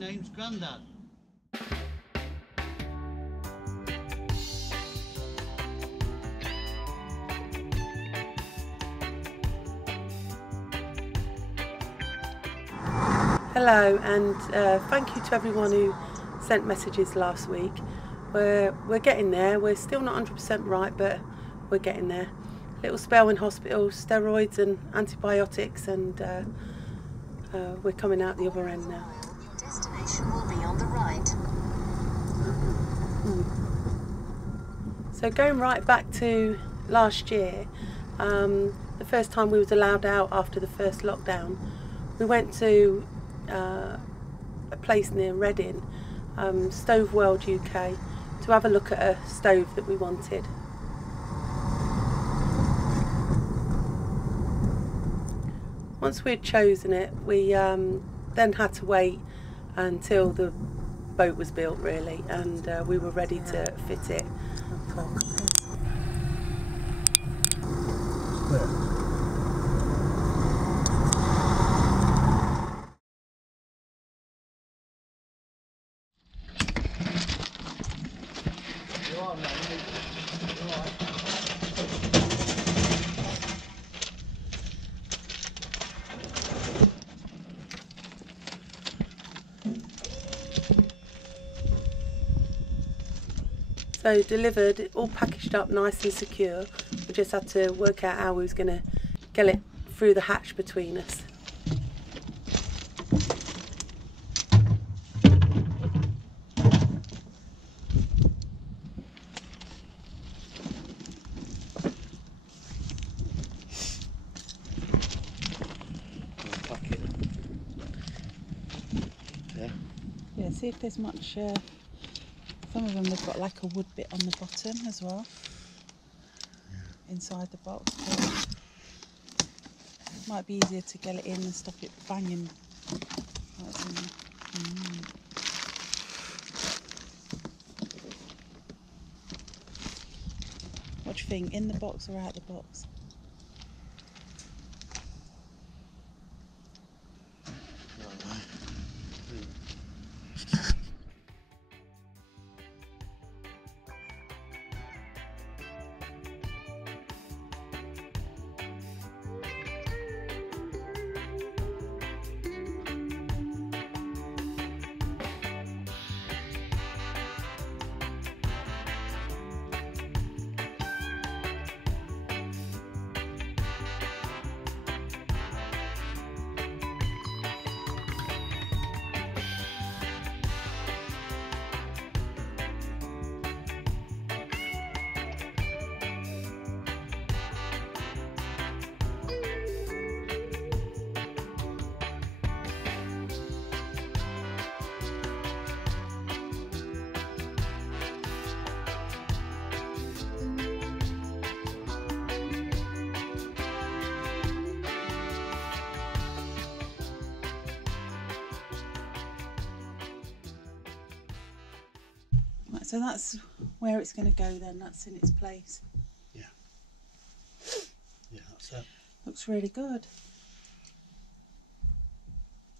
name's Grandad. Hello, and thank you to everyone who sent messages last week. We're getting there. We're still not 100% right, but we're getting there. Little spell in hospital, steroids and antibiotics, and we're coming out the other end now. Your destination will be on the right. So going right back to last year, the first time we was allowed out after the first lockdown, we went to a place near Reading, Stove World UK, to have a look at a stove that we wanted. Once we had chosen it, we then had to wait until the boat was built, really, and we were ready to fit it. So delivered, all packaged up nice and secure. We just had to work out how we was going to get it through the hatch between us. Yeah, see if there's much. Some of them have got like a wood bit on the bottom as well, inside the box. But it might be easier to get it in and stop it banging. What do you think? In the box or out the box? So that's where it's going to go then, that's in its place. Yeah. Yeah, that's it. Looks really good.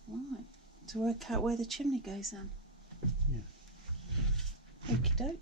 Right, to work out where the chimney goes then. Yeah. Okie doke.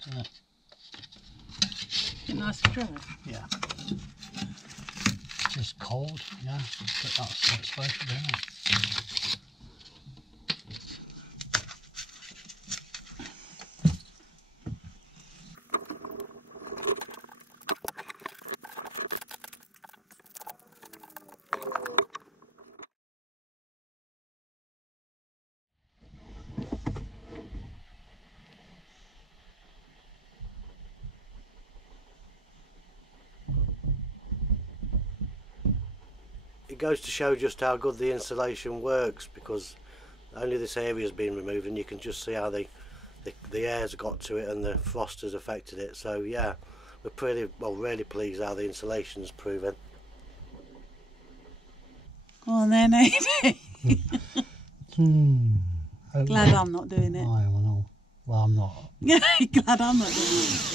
perfect, isn't it? Is it nice and dry? Yeah. Just cold, yeah, but that's what it's supposed to be, isn't it? It goes to show just how good the insulation works, because only this area has been removed and you can just see how the air's got to it and the frost has affected it. So yeah, we're really pleased how the insulation's proven. Go on then, Amy. Glad I'm not doing it. I know. Well, I'm not. Glad I'm not doing it.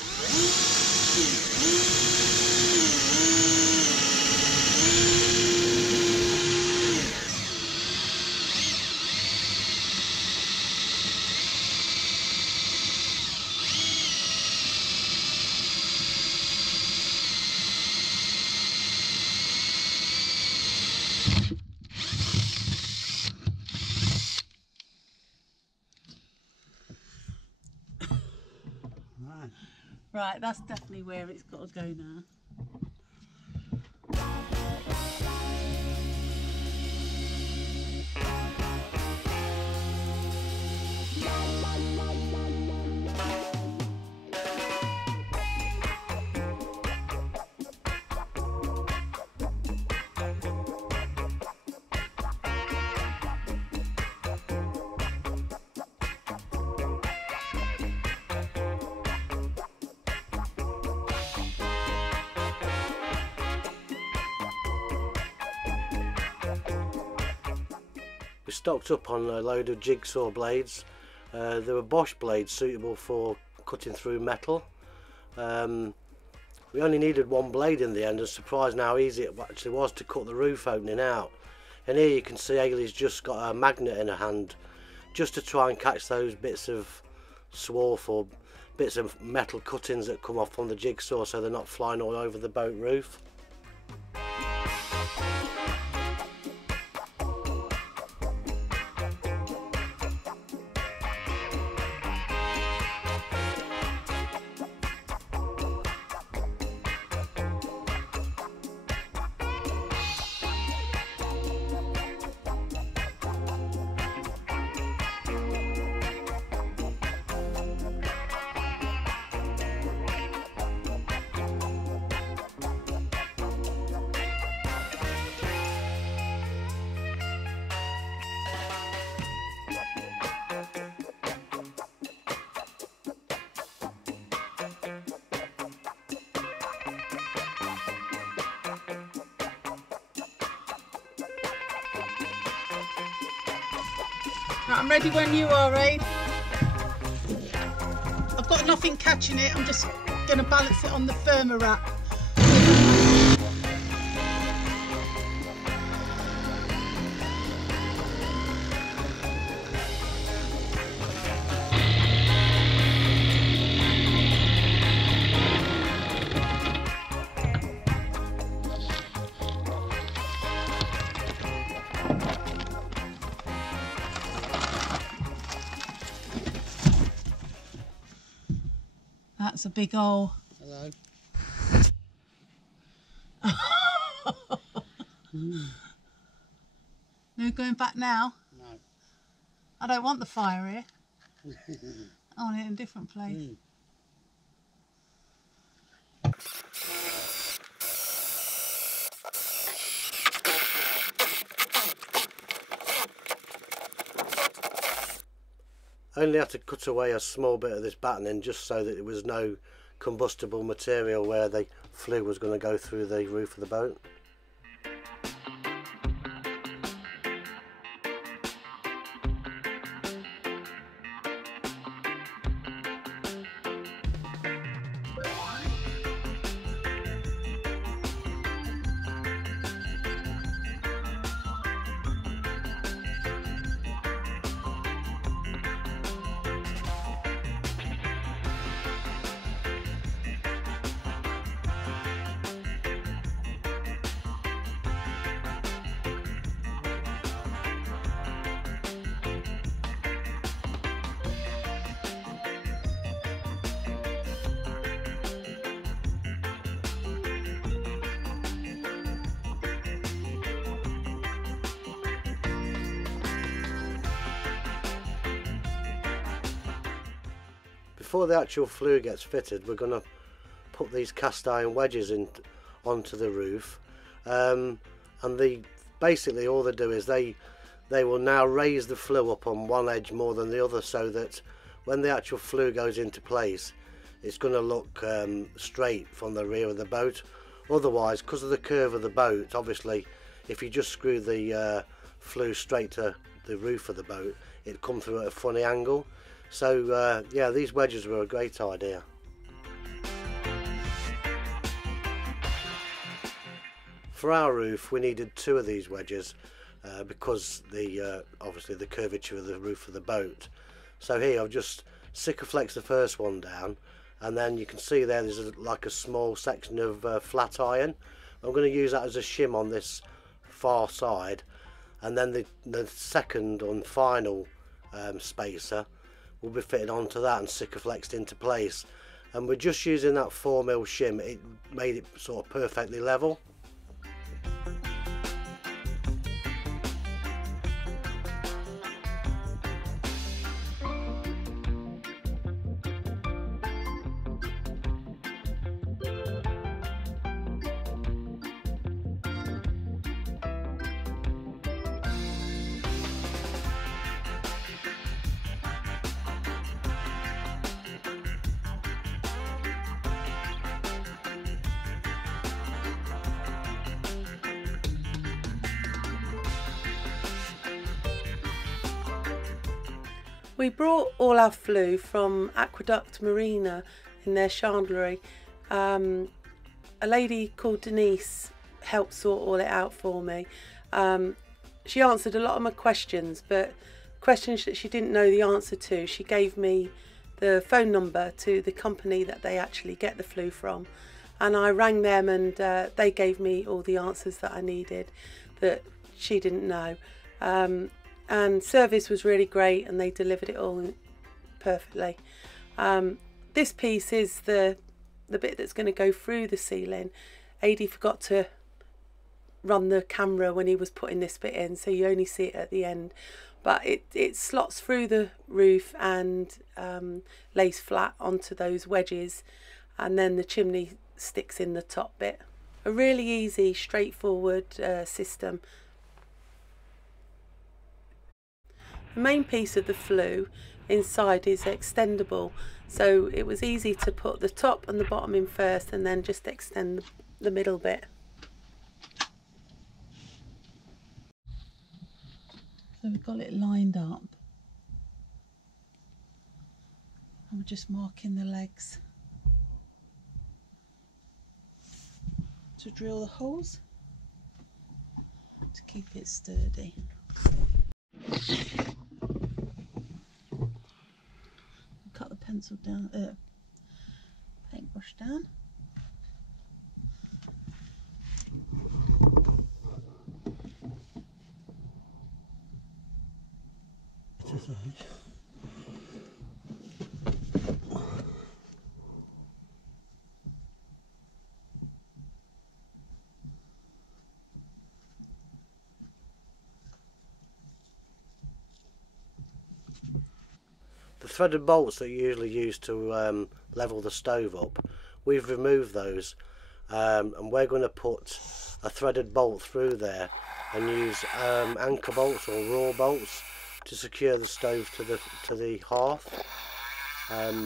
Right, that's definitely where it's got to go now. We stocked up on a load of jigsaw blades. There were Bosch blades suitable for cutting through metal. We only needed one blade in the end, and surprised how easy it actually was to cut the roof opening out. And here you can see Ailey's just got a magnet in her hand, just to try and catch those bits of swarf or bits of metal cuttings that come off from the jigsaw, so they're not flying all over the boat roof. Right, I'm ready when you are, Aid. I've got nothing catching it, I'm just going to balance it on the firmer wrap. That's a big hole. Hello. No going back now? No. I don't want the fire here. I want it in a different place. I only had to cut away a small bit of this battening just so that there was no combustible material where the flue was going to go through the roof of the boat. before the actual flue gets fitted, we're going to put these cast iron wedges in onto the roof, and basically all they do is they will now raise the flue up on one edge more than the other, so that when the actual flue goes into place, it's going to look straight from the rear of the boat. Otherwise, because of the curve of the boat, obviously if you just screw the flue straight to the roof of the boat, it'd come through at a funny angle. So yeah, these wedges were a great idea. For our roof we needed 2 of these wedges because obviously the curvature of the roof of the boat. So here I've just Sikaflexed the first one down, and then you can see there's like a small section of flat iron. I'm going to use that as a shim on this far side, and then the second and final spacer will be fitted onto that and Sikaflexed into place. And we're just using that 4mm shim. It made it sort of perfectly level. We brought all our flue from Aqueduct Marina in their chandlery. A lady called Denise helped sort all it out for me. She answered a lot of my questions, but questions that she didn't know the answer to, she gave me the phone number to the company that they actually get the flue from, and I rang them, and they gave me all the answers that I needed that she didn't know. And service was really great, and they delivered it all perfectly. This piece is the bit that's going to go through the ceiling. Adi forgot to run the camera when he was putting this bit in, so you only see it at the end, but it slots through the roof and lays flat onto those wedges, and then the chimney sticks in the top bit. A really easy, straightforward system. The main piece of the flue inside is extendable, so it was easy to put the top and the bottom in first and then just extend the middle bit. So we've got it lined up, and we're just marking the legs to drill the holes to keep it sturdy. Cut the pencil down, paintbrush down. The threaded bolts that you usually use to level the stove up, we've removed those, and we're going to put a threaded bolt through there and use anchor bolts or raw bolts to secure the stove to the hearth.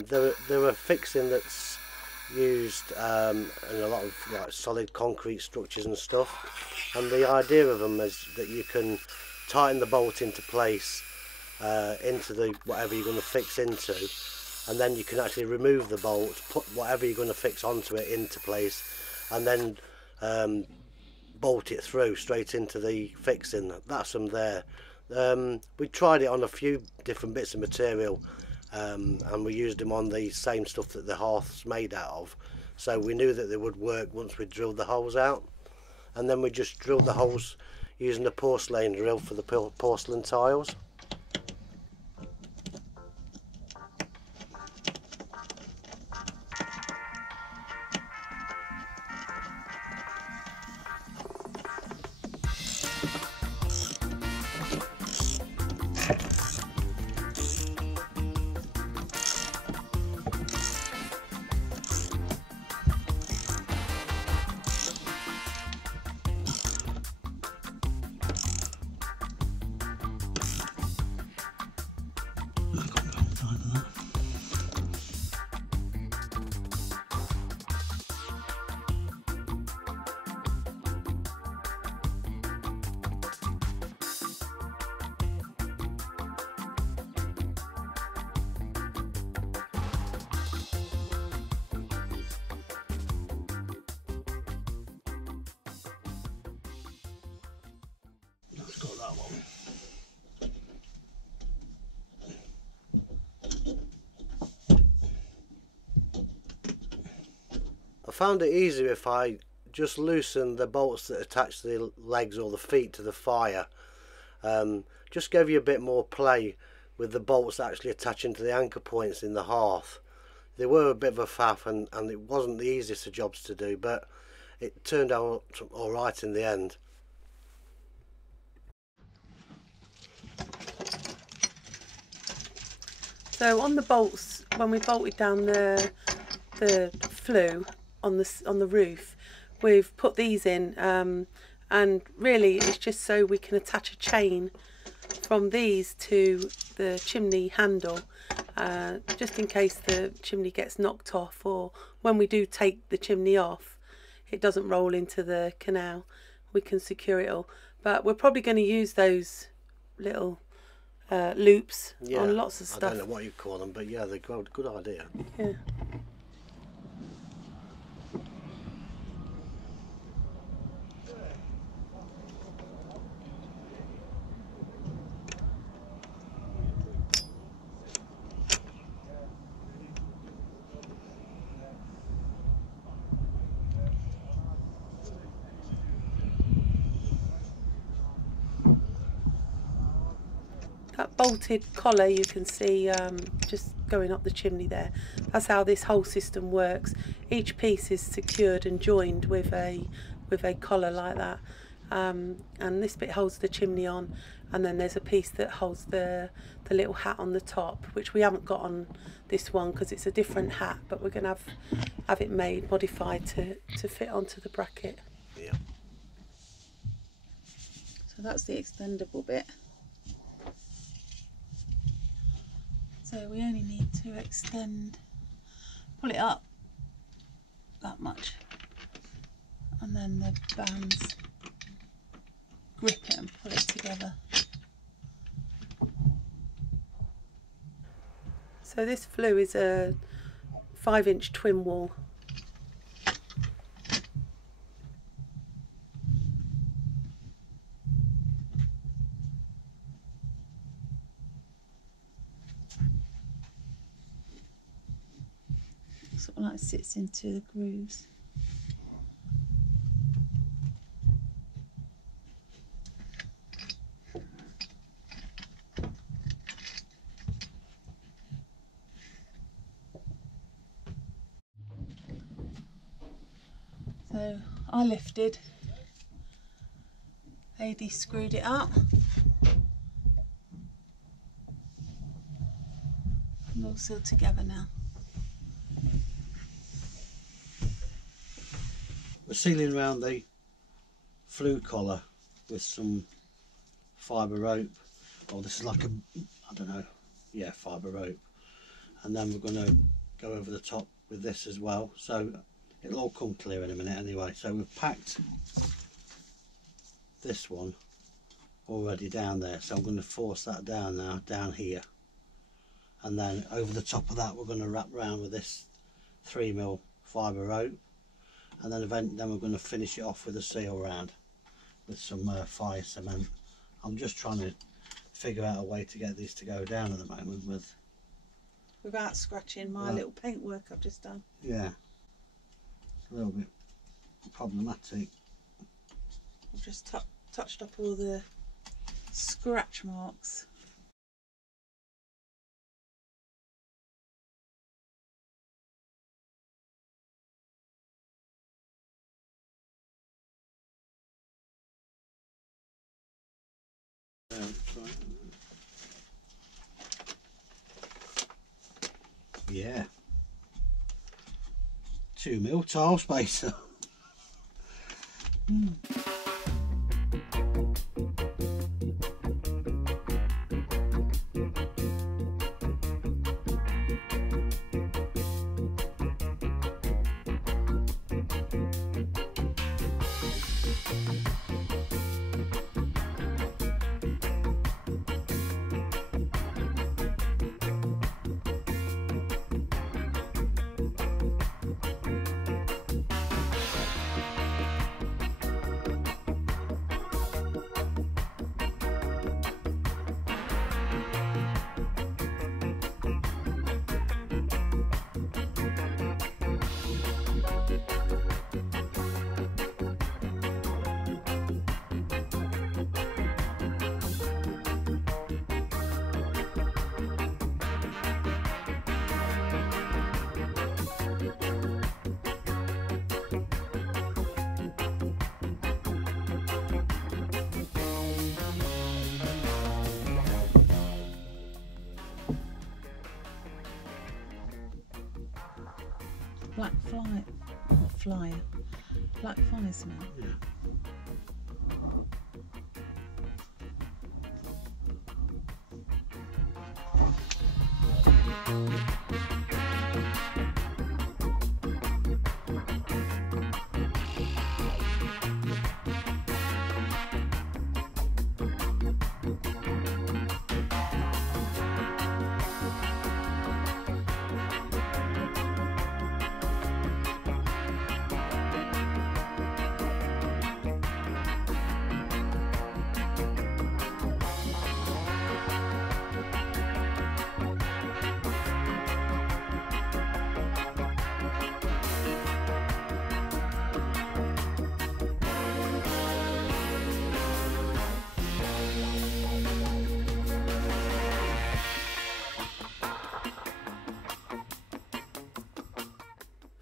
There are fixing that's used in a lot of like solid concrete structures and stuff, and the idea of them is that you can tighten the bolt into place into the whatever you're going to fix into, and then you can actually remove the bolt, put whatever you're going to fix onto it into place, and then bolt it through straight into the fixing. That's them there. We tried it on a few different bits of material, and we used them on the same stuff that the hearth's made out of, so we knew that they would work once we drilled the holes out. And then we just drilled the holes using a porcelain drill for the porcelain tiles. found it easier if I just loosen the bolts that attach the legs or the feet to the fire. Just gave you a bit more play with the bolts actually attaching to the anchor points in the hearth. They were a bit of a faff, and it wasn't the easiest of jobs to do, but it turned out alright in the end. So on the bolts, when we bolted down the flue on the roof, we've put these in, and really it's just so we can attach a chain from these to the chimney handle, just in case the chimney gets knocked off, or when we do take the chimney off it doesn't roll into the canal. We can secure it all, but we're probably going to use those little loops on lots of stuff. I don't know what you call them, but yeah, they're good idea. Yeah. That bolted collar you can see just going up the chimney there. That's how this whole system works. Each piece is secured and joined with a collar like that, and this bit holds the chimney on, and then there's a piece that holds the little hat on the top, which we haven't got on this one because it's a different hat, but we're going to have it modified to fit onto the bracket. Yeah. So that's the extendable bit. So we only need to pull it up that much, and then the bands grip it and pull it together. So this flue is a 5-inch twin wall. Sort of like sits into the grooves. So I lifted, AD screwed it up, and all sealed together now. We're sealing around the flue collar with some fibre rope, or this is like a, I don't know, yeah, fibre rope, and then we're going to go over the top with this as well, so it'll all come clear in a minute anyway. So we've packed this one already down there, so I'm going to force that down now, down here, and then over the top of that we're going to wrap round with this 3mm fibre rope, and then we're going to finish it off with a seal round with some fire cement. I'm just trying to figure out a way to get these to go down at the moment without scratching my little paintwork I've just done. Yeah, it's a little bit problematic. I've just touched up all the scratch marks. Yeah, 2mm tile spacer. fire smell. Yeah.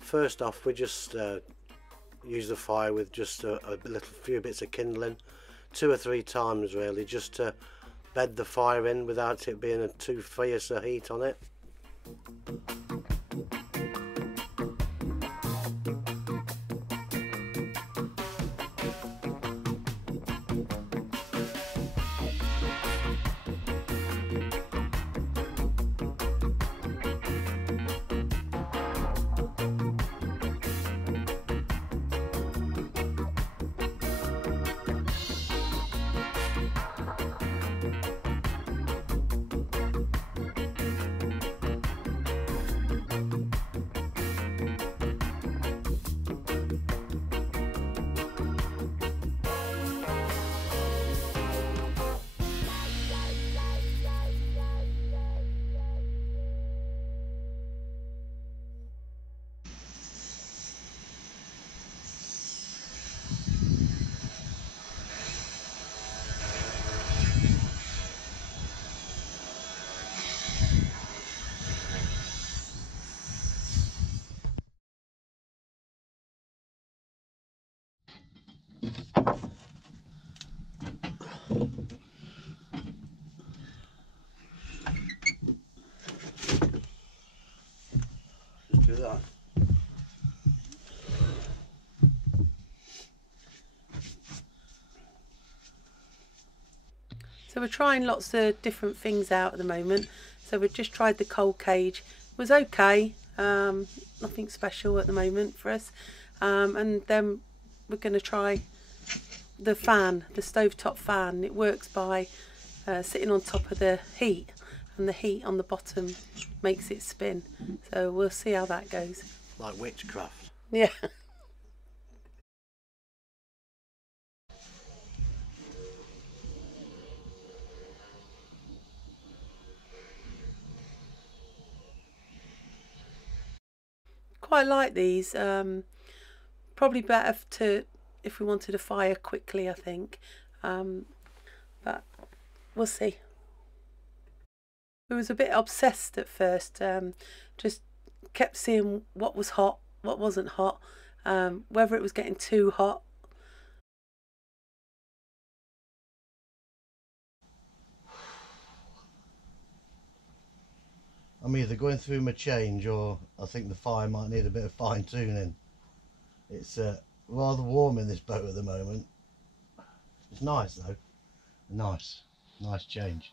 First off, we just use the fire with just a few bits of kindling, 2 or 3 times really, just to bed the fire in without it being too fierce a heat on it. Do that. So we're trying lots of different things out at the moment. So we've just tried the coal cage. It was okay, nothing special at the moment for us. And then we're going to try the fan, the stovetop fan. It works by sitting on top of the heat, and the heat on the bottom makes it spin. So we'll see how that goes. Like witchcraft. Yeah. Quite like these. Probably better if we wanted a fire quickly, I think. But we'll see. We was a bit obsessed at first. Just kept seeing what was hot, what wasn't hot, whether it was getting too hot. I'm either going through my change, or I think the fire might need a bit of fine tuning. It's rather warm in this boat at the moment. It's nice though. Nice change.